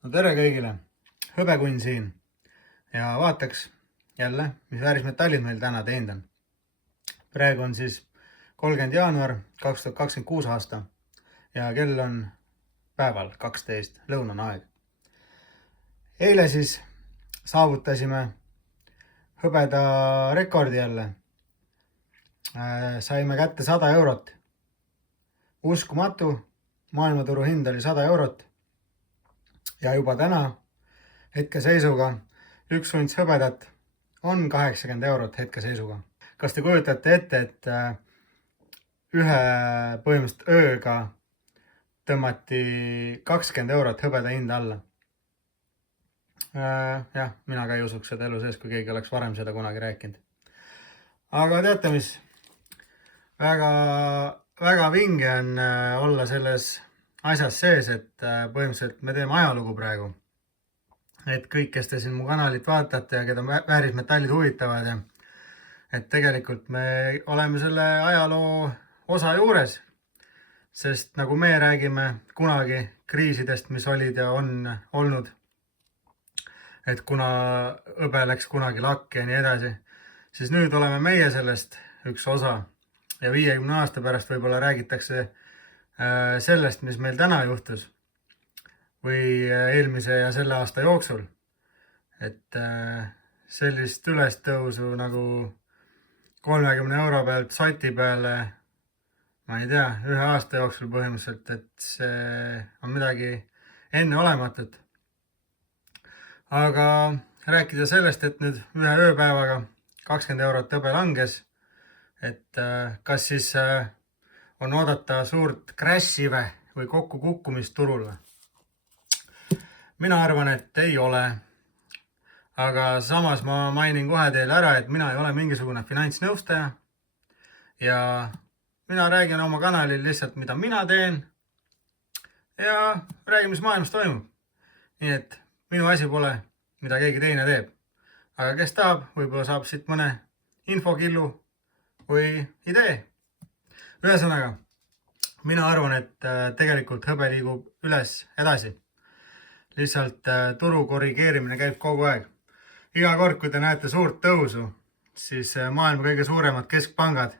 No tere kõigile, hõbekunn siin ja vaataks jälle, mis väärismetallid meil täna teinud on. Praegu on siis 30. jaanuar 2026 aasta ja kell on päeval 12 lõunane aeg. Eile siis saavutasime hõbeda rekordi jälle. Saime kätte 100 eurot. Uskumatu, maailmaturu hind oli 100 eurot. Ja juba täna hetkeseisuga üks unts hõbedat on 80 eurot hetkeseisuga. Kas te kujutate ette, et ühe põhimõtteliselt ööga tõmmati 20 eurot hõbeda hinda alla? Jah, mina ka ei usuks seda elu sees, kui keegi oleks varem seda kunagi rääkinud. Aga teate mis? Väga vinge on olla selles asjas sees, et põhimõtteliselt me teeme ajalugu praegu. Et kõik, kes te siin mu kanalit vaatate ja keda väärismetallid huvitavad, et tegelikult me oleme selle ajaloo osa juures, sest nagu me räägime kunagi kriisidest, mis olid ja on olnud, et kuna hõbe läks kunagi lakke ja nii edasi, siis nüüd oleme meie sellest üks osa ja 50 aasta pärast võib-olla räägitakse sellest, mis meil täna juhtus või eelmise ja selle aasta jooksul. Et sellist ülestõusu nagu 30 euro pealt soti peale, ma ei tea, ühe aasta jooksul põhimõtteliselt, et see on midagi enneolematut. Aga rääkida sellest, et nüüd ühe ööpäevaga 20 eurot hõbe langes, et kas siis on oodata suurt crash'i või kokkukukkumist turul? Mina arvan, et ei ole. Aga samas ma mainin kohe teile ära, et mina ei ole mingisugune finantsnõustaja. Ja mina räägin oma kanalil lihtsalt, mida mina teen. Ja räägin, mis maailmas toimub. Nii et minu asi pole, mida keegi teine teeb. Aga kes tahab, võib-olla saab siit mõne infokillu või idee. Ühesõnaga, mina arvan, et tegelikult hõbe liigub üles edasi. Lihtsalt turu korrigeerimine käib kogu aeg. Iga kord, kui te näete suurt tõusu, siis maailma kõige suuremad keskpangad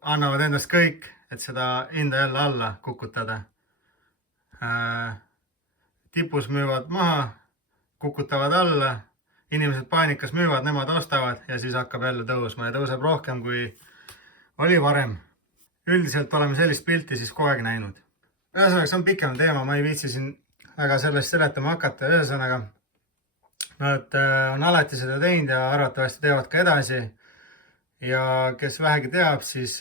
annavad endast kõik, et seda hinda jälle alla kukutada. Tipus müüvad maha, kukutavad alla, inimesed paanikas müüvad, nemad ostavad ja siis hakkab jälle tõusma ja tõuseb rohkem kui oli varem. Üldiselt oleme sellist pilti siis kogu aeg näinud. Ühesõnaga, see on pikem teema, ma ei viitsi siin väga sellest seletama hakata. Ühesõnaga, nad on alati seda teinud ja arvatavasti teevad ka edasi. Ja kes vähegi teab, siis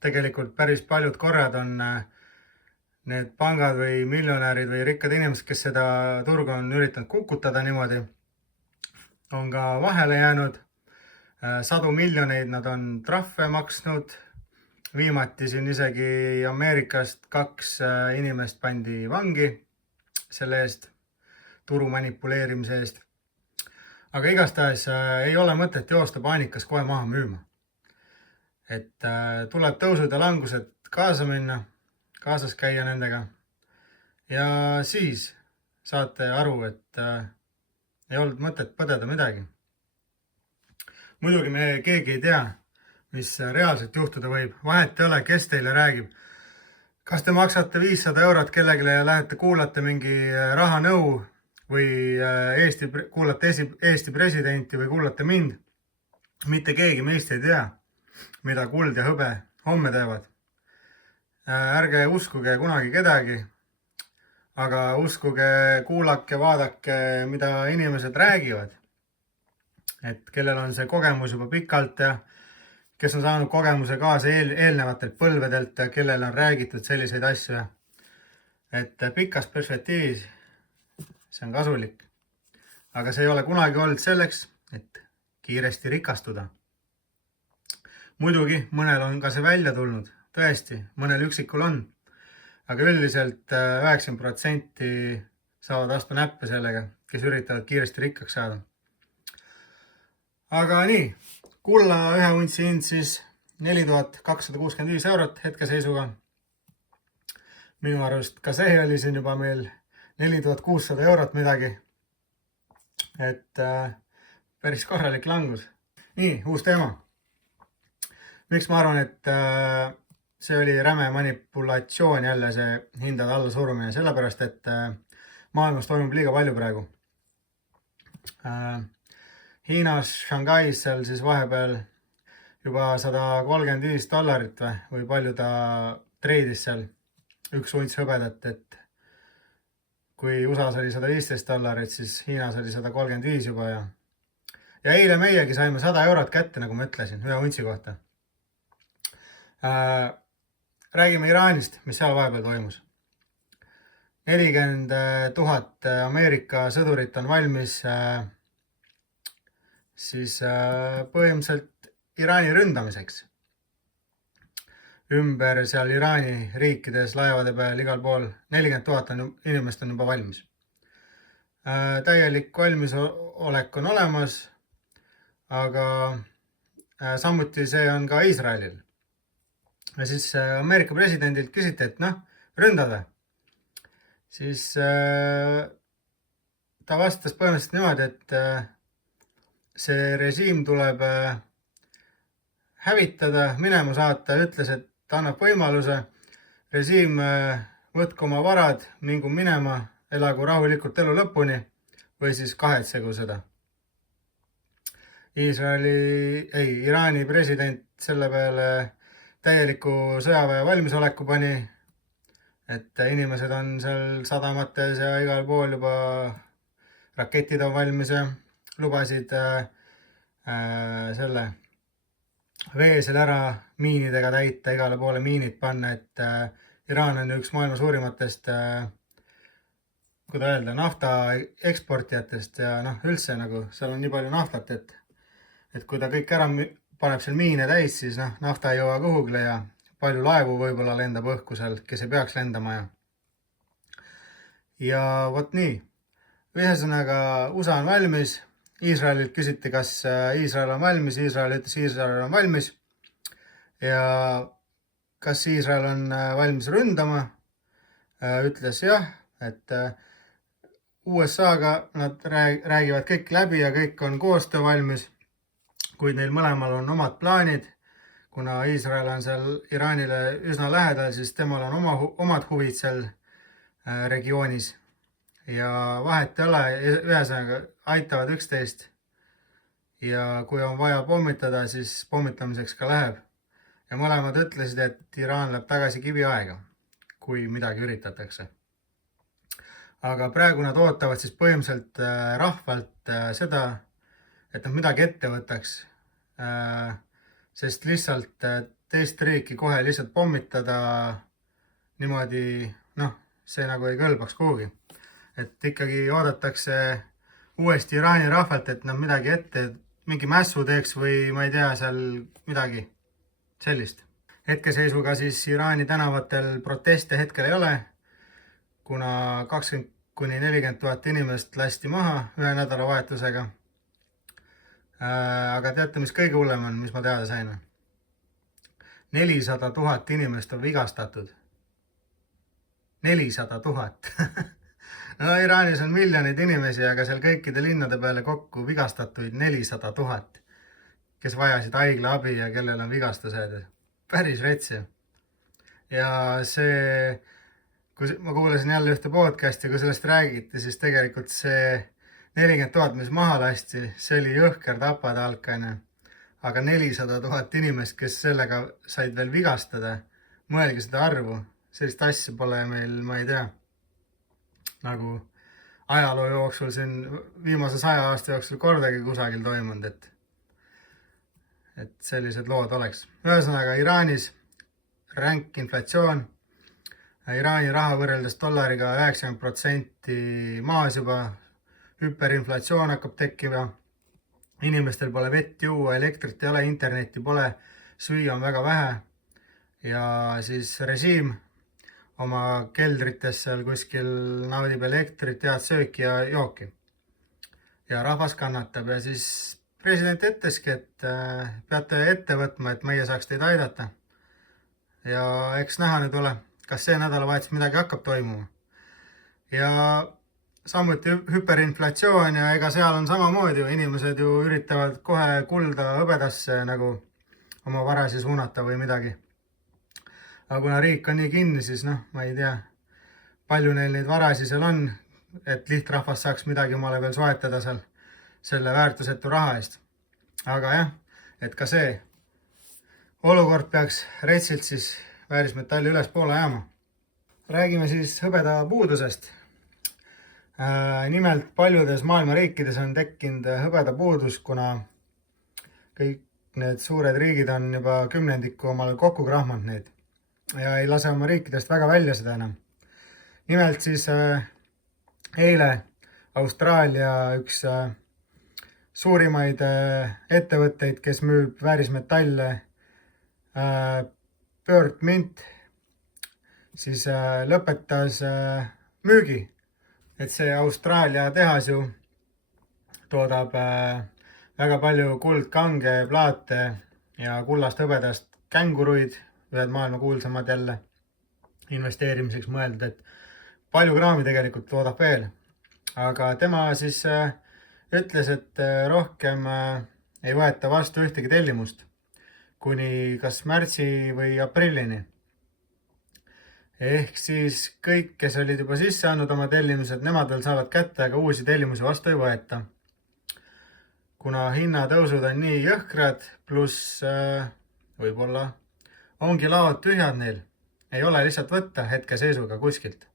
tegelikult päris paljud korrad on need pangad või miljonärid või rikkad inimesed, kes seda turgu on üritanud kukutada niimoodi, on ka vahele jäänud. 100 miljoneid nad on trahve maksnud. Viimati siin isegi Ameerikast 2 inimest pandi vangi selle eest, turu manipuleerimise eest. Aga igastahes ei ole mõtet joosta paanikas kohe maha müüma. Et tuleb tõusud ja langused kaasa minna, kaasas käia nendega. Ja siis saate aru, et ei olnud mõtet põdeda midagi. Muidugi me keegi ei tea, mis reaalselt juhtuda võib. Vahet ei ole, kes teile räägib. Kas te maksate 500 eurot kellegile ja lähete kuulate mingi rahanõu või kuulate Eesti presidenti või kuulate mind? Mitte keegi meist ei tea, mida kuld ja hõbe homme teevad. Ärge uskuge kunagi kedagi, aga uskuge, kuulake, vaadake, mida inimesed räägivad. Et kellel on see kogemus juba pikalt ja kes on saanud kogemuse kaasa eelnevatelt põlvedelt, kellel on räägitud selliseid asju. Et pikas perspektiivis see on kasulik. Aga see ei ole kunagi olnud selleks, et kiiresti rikastuda. Muidugi mõnel on ka see välja tulnud. Tõesti, mõnel üksikul on. Aga üldiselt 90% saavad vastu näppe sellega, kes üritavad kiiresti rikkaks saada. Aga nii, kulla ühe untsi hind siis 4265 eurot hetkeseisuga. Minu arust ka see oli siin juba meil 4600 eurot midagi. Et päris korralik langus. Nii, uus teema. Miks ma arvan, et see oli räme manipulatsioon jälle see hindade alla surumine, sellepärast, et maailmas toimub liiga palju praegu. Hiinas, Shanghais seal siis vahepeal juba $135 või palju ta treidis seal üks unts hõbedat, et kui USAs oli $115, siis Hiinas oli 135 juba ja eile meiegi saime 100 eurot kätte, nagu ma ütlesin, ühe untsi kohta. Räägime Iraanist, mis seal vahepeal toimus. 40 000 Ameerika sõdurit on valmis siis põhimõtteliselt Iraani ründamiseks. Ümber seal Iraani riikides, laevade peal, igal pool 40 000 inimest on juba valmis. Täielik valmisolek on olemas, aga samuti see on ka Iisraelil. Ja siis Ameerika presidendilt küsiti, et ründad või? Siis ta vastas põhimõtteliselt niimoodi, et see režiim tuleb hävitada, minema saata, ütles, et ta annab võimaluse. Režiim, võtku oma varad, mingu minema, elagu rahulikult elu lõpuni või siis kahetsegu seda. Iraani president selle peale täieliku sõjaväe valmisoleku pani, et inimesed on seal sadamates ja igal pool juba raketid on valmis ja lubasid selle vee seal ära miinidega täita, igale poole miinid panna, et Iraan on üks maailma suurimatest, kuidas öelda, nafta eksportijatest ja üldse nagu seal on nii palju naftat, et kui ta kõik ära paneb seal miine täis, siis nafta ei jõua kuhugile ja palju laevu võib-olla lendab õhku seal, kes ei peaks lendama ja vot nii. Ühesõnaga, USA on valmis, Iisraelilt küsiti, kas Iisrael on valmis, Iisrael ütles, Iisrael on valmis ja kas Iisrael on valmis ründama, ütles jah, et USA-ga nad räägivad kõik läbi ja kõik on koostöö valmis, kuid neil mõlemal on omad plaanid, kuna Iisrael on seal Iraanile üsna lähedal, siis temal on omad huvid seal regioonis ja vahet ei ole, ühesõnaga aitavad üksteist ja kui on vaja pommitada, siis pommitamiseks ka läheb. Ja mõlemad ütlesid, et Iraan läheb tagasi kiviaega, kui midagi üritatakse. Aga praegu nad ootavad siis põhimõtteliselt rahvalt seda, et nad midagi ette võtaks, sest lihtsalt teist riiki kohe lihtsalt pommitada niimoodi, see nagu ei kõlbaks kuhugi. Et ikkagi oodatakse uuesti Iraani rahvalt, et nad midagi ette, mingi mässu teeks või ma ei tea, seal midagi sellist. Hetkeseisuga siis Iraani tänavatel proteste hetkel ei ole, kuna 20–40 000 inimest lasti maha ühe nädalavahetusega. Aga teate, mis kõige hullem on, mis ma teada sain? 400 000 inimest on vigastatud. 400 000. No Iraanis on miljoneid inimesi, aga seal kõikide linnade peale kokku vigastatuid 400 000, kes vajasid haigla abi ja kellel on vigastused. Päris retsi. Ja see, kui ma kuulasin jälle ühte podcasti, kui sellest räägiti, siis tegelikult see 40 000, mis maha lasti, see oli jõhker tapatalkane. Aga 400 000 inimest, kes sellega said veel vigastada, mõelge seda arvu. Sellist asja pole meil, ma ei tea, nagu ajaloo jooksul siin viimase 100 aasta jooksul kordagi kusagil toimunud, et sellised lood oleks. Ühesõnaga, Iraanis ränk inflatsioon, Iraani raha võrreldes dollariga 90% maas juba, hüperinflatsioon hakkab tekkima, inimestel pole vett juua, elektrit ei ole, internetti pole, süüa on väga vähe ja siis režiim oma keldrites seal kuskil naudib elektrit, head sööki ja jooki. Ja rahvas kannatab ja siis president ütleski, et peate ette võtma, et meie saaks teid aidata. Ja eks näha nüüd ole, kas see nädalavahetus midagi hakkab toimuma. ja samuti hüperinflatsioon ja ega seal on samamoodi ju, inimesed ju üritavad kohe kulda hõbedasse nagu oma varasi suunata või midagi. Aga kuna riik on nii kinni, siis ma ei tea, palju neil neid varasi seal on, et lihtrahvas saaks midagi omale veel soetada seal selle väärtusetu raha eest. Aga jah, et ka see olukord peaks retsilt siis väärismetalli ülespoole ajama. Räägime siis hõbeda puudusest. Nimelt paljudes maailma riikides on tekkinud hõbeda puudus, kuna kõik need suured riigid on juba kümnendikku omale kokku krahmanud neid ja ei lase oma riikidest väga välja seda enam. Nimelt siis eile Austraalia üks suurimaid ettevõtteid, kes müüb väärismetalle, Bird Mint, siis lõpetas müügi. Et see Austraalia tehas ju toodab väga palju kuldkange plaate ja kullast hõbedast känguruid, ühed maailma kuulsamad jälle investeerimiseks mõeldud, et palju kraami tegelikult toodab veel. Aga tema siis ütles, et rohkem ei võeta vastu ühtegi tellimust kuni kas märtsi või aprillini. Ehk siis kõik, kes olid juba sisse andnud oma tellimused, nemad veel saavad kätte, aga uusi tellimusi vastu ei võeta. Kuna hinnatõusud on nii jõhkrad, pluss võib-olla ongi laod tühjad neil. Ei ole lihtsalt võtta hetkeseisuga kuskilt.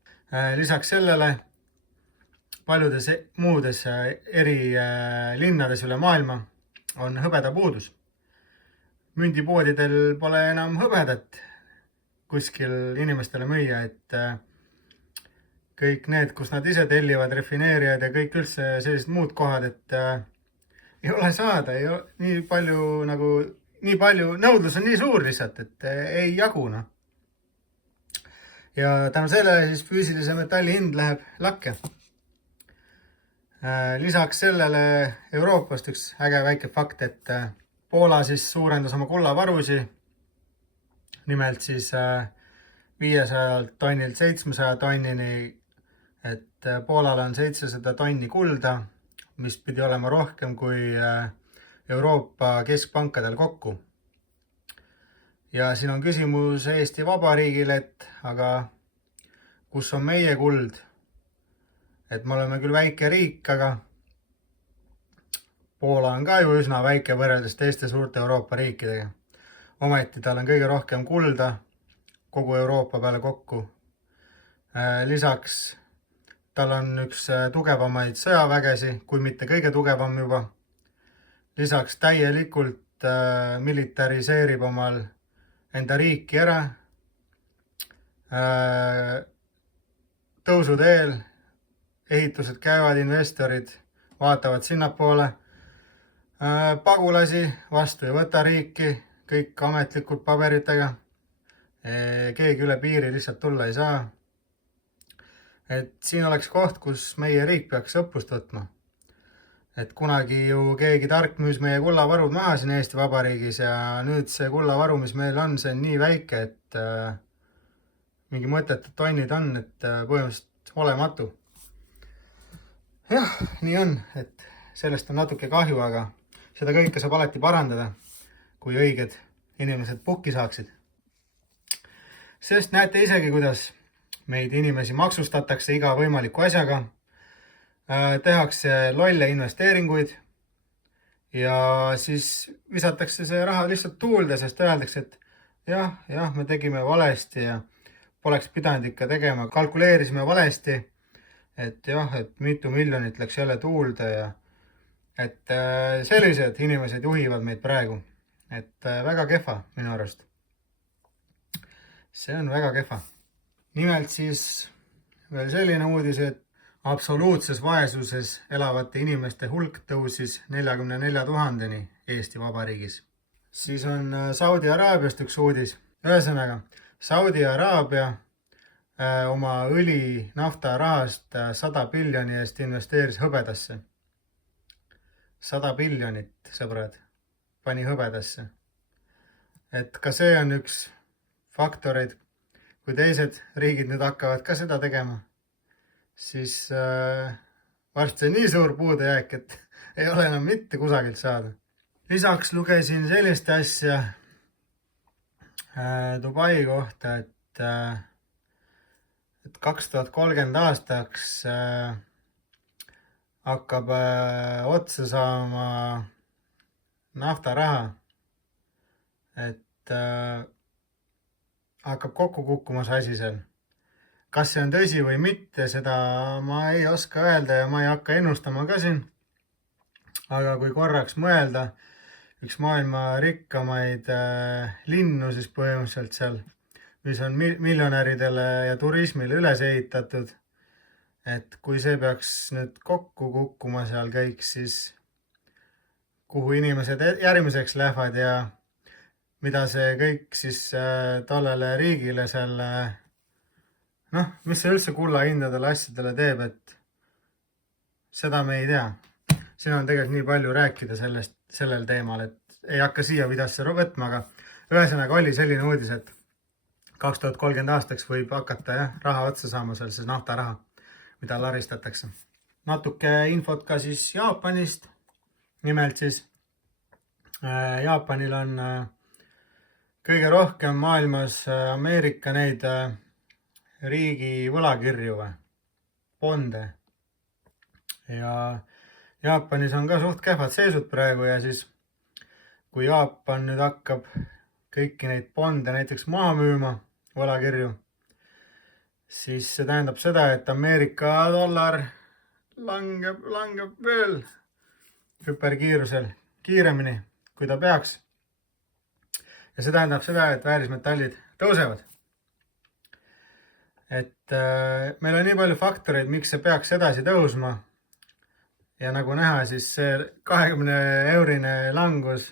Lisaks sellele paljudes muudes eri linnades üle maailma on hõbeda puudus. Mündipoodidel pole enam hõbedat kuskil inimestele müüa, et kõik need, kus nad ise tellivad, refineerijad ja kõik üldse sellised muud kohad, et ei ole saada, nii palju, nõudlus on nii suur lihtsalt, et ei jaguna. Ja tänu sellele siis füüsilise metalli hind läheb lakke. Lisaks sellele Euroopast üks äge väike fakt, et Poola siis suurendas oma kullavarusi, nimelt siis 500 tonnilt 700 tonnini, et Poolal on 700 tonni kulda, mis pidi olema rohkem kui Euroopa keskpankadel kokku. Ja siin on küsimus Eesti Vabariigile, et aga kus on meie kuld? Et me oleme küll väike riik, aga Poola on ka ju üsna väike võrreldes teiste suurte Euroopa riikidega. Ometi tal on kõige rohkem kulda kogu Euroopa peale kokku. Lisaks tal on üks tugevamaid sõjavägesi, kui mitte kõige tugevam juba. Lisaks täielikult militariseerib omal enda riiki ära. Tõusuteel, ehitused käivad, investorid vaatavad sinnapoole. Pagulasi vastu ei võta riiki, kõik ametlikud paberitega. Keegi üle piiri lihtsalt tulla ei saa. Et siin oleks koht, kus meie riik peaks õppust võtma. Et kunagi ju keegi tark müüs meie kullavarud maha siin Eesti Vabariigis ja nüüd see kullavaru, mis meil on, see on nii väike, et mingi mõttetud tonnid on, et põhimõtteliselt olematu. Jah, nii on, et sellest on natuke kahju, aga seda kõike saab alati parandada, kui õiged inimesed pukki saaksid. Sest näete isegi, kuidas meid inimesi maksustatakse iga võimaliku asjaga. Tehakse lolle investeeringuid ja siis visatakse see raha lihtsalt tuulde, sest öeldakse, et jah, me tegime valesti ja poleks pidanud ikka tegema. Kalkuleerisime valesti, et mitu miljonit läks jälle tuulde ja et sellised inimesed juhivad meid praegu. Et väga kehva minu arust. See on väga kehva. Nimelt siis veel selline uudis, et absoluutses vaesuses elavate inimeste hulk tõusis 44 000-ni Eesti Vabariigis. Siis on Saudi Araabiast üks uudis. Ühesõnaga, Saudi Araabia oma õli nafta rahast 100 biljoni eest investeeris hõbedasse. 100 biljonit, sõbrad, pani hõbedasse. Et ka see on üks faktoreid, kui teised riigid nüüd hakkavad ka seda tegema, siis varsti on nii suur puudejääk, et ei ole enam mitte kusagilt saada. Lisaks lugesin sellist asja Dubai kohta, et 2030 aastaks hakkab otsa saama naftaraha, et hakkab kokku kukkuma see asi seal. Kas see on tõsi või mitte, seda ma ei oska öelda ja ma ei hakka ennustama ka siin. Aga kui korraks mõelda, üks maailma rikkamaid linnu siis põhimõtteliselt seal, mis on miljonäridele ja turismile üles ehitatud, et kui see peaks nüüd kokku kukkuma seal kõik, siis kuhu inimesed järgmiseks lähevad ja mida see kõik siis tollele riigile selle, mis see üldse kullahindadele asjadele teeb, et seda me ei tea. Siin on tegelikult nii palju rääkida sellel teemal, et ei hakka siia videosse võtma, aga ühesõnaga oli selline uudis, et 2030 aastaks võib hakata raha otsa saama seal, see naftaraha, mida laristatakse. Natuke infot ka siis Jaapanist. Nimelt siis Jaapanil on kõige rohkem maailmas Ameerika neid riigi võlakirju või bonde. Ja Jaapanis on ka suht kehvad seisud praegu ja siis kui Jaapan nüüd hakkab kõiki neid bonde näiteks maha müüma, võlakirju, siis see tähendab seda, et Ameerika dollar langeb veel hüperkiirusel kiiremini, kui ta peaks. Ja see tähendab seda, et väärismetallid tõusevad. Et meil on nii palju faktoreid, miks see peaks edasi tõusma. Ja nagu näha, siis see 20-eurine langus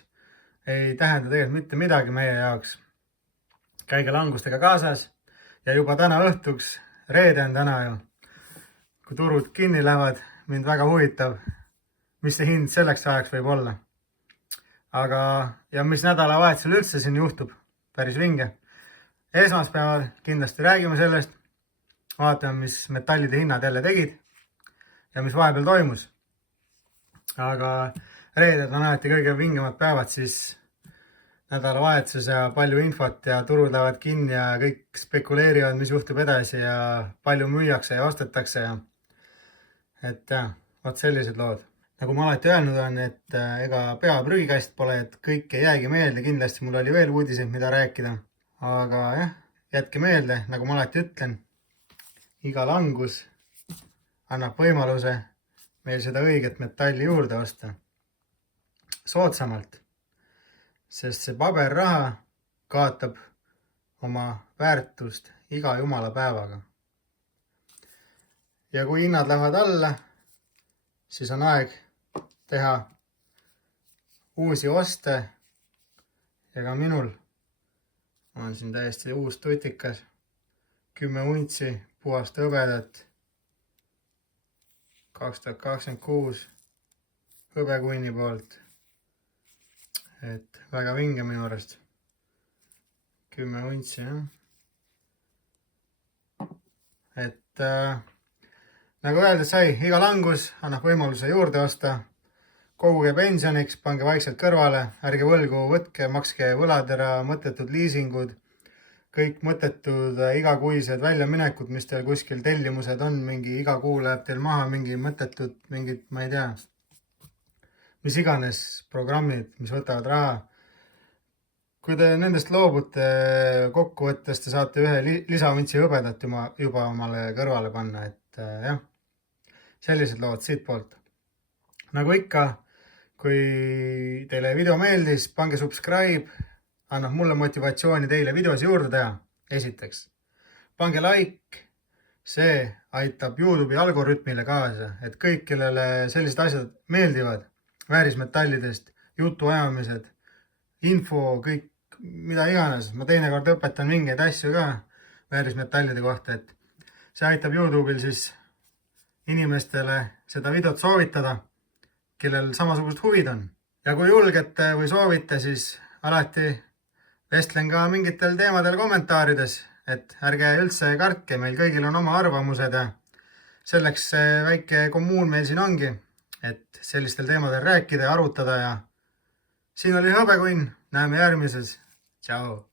ei tähenda tegelikult mitte midagi meie jaoks. Käige langustega kaasas ja juba täna õhtuks, reede on täna ju, kui turud kinni lähevad, mind väga huvitab, mis see hind selleks ajaks võib olla. Aga, ja mis nädalavahetusel üldse siin juhtub, päris vinge. Esmaspäeval kindlasti räägime sellest, vaatame, mis metallide hinnad jälle tegid ja mis vahepeal toimus. Aga reeded on alati kõige vingemad päevad, siis nädalavahetus ja palju infot ja turud lähevad kinni ja kõik spekuleerivad, mis juhtub edasi ja palju müüakse ja ostetakse. Et vot sellised lood. Nagu ma alati öelnud on, et ega pea prügikast pole, et kõik ei jäägi meelde. Kindlasti mul oli veel uudiseid, mida rääkida. Aga jätke meelde, nagu ma alati ütlen, iga langus annab võimaluse meil seda õiget metalli juurde osta soodsamalt, sest see paberraha kaotab oma väärtust iga jumala päevaga. Ja kui hinnad lähevad alla, siis on aeg teha uusi oste ja ka minul on siin täiesti uus tutikas, 10 untsi puhast hõbedat, 2026 hõbekunni poolt. Et väga vinge minu arust. 10 untsi, Et nagu öelda sai, iga langus annab võimaluse juurde osta. Koguge pensioniks, pange vaikselt kõrvale, ärge võlgu võtke, makske võlad ära, mõttetud liisingud, kõik mõttetud igakuised väljaminekud, mis teil kuskil tellimused on, mingi iga kuu läheb teil maha, mingi mõttetud, mingid, ma ei tea, mis iganes programmid, mis võtavad raha. Kui te nendest loobute, kokkuvõttes te saate ühe lisavintsi hõbedat juba omale kõrvale panna, et sellised lood siit poolt. Nagu ikka, kui teile video meeldis, pange subscribe, annab mulle motivatsiooni teile videos juurde teha. Esiteks, pange like, see aitab YouTube'i algoritmile kaasa, et kõik, kellele sellised asjad meeldivad, väärismetallidest, jutuajamised, info, kõik, mida iganes. Ma teinekord õpetan mingeid asju ka väärismetallide kohta, et see aitab YouTube'il siis inimestele seda videot soovitada, kellel samasugused huvid on. Ja kui julgete või soovite, siis alati vestlen ka mingitel teemadel kommentaarides, et ärge üldse kartke, meil kõigil on oma arvamused ja selleks see väike kommuun meil siin ongi, et sellistel teemadel rääkida ja arutada ja siin oli Hõbekunn, näeme järgmises. Tšau!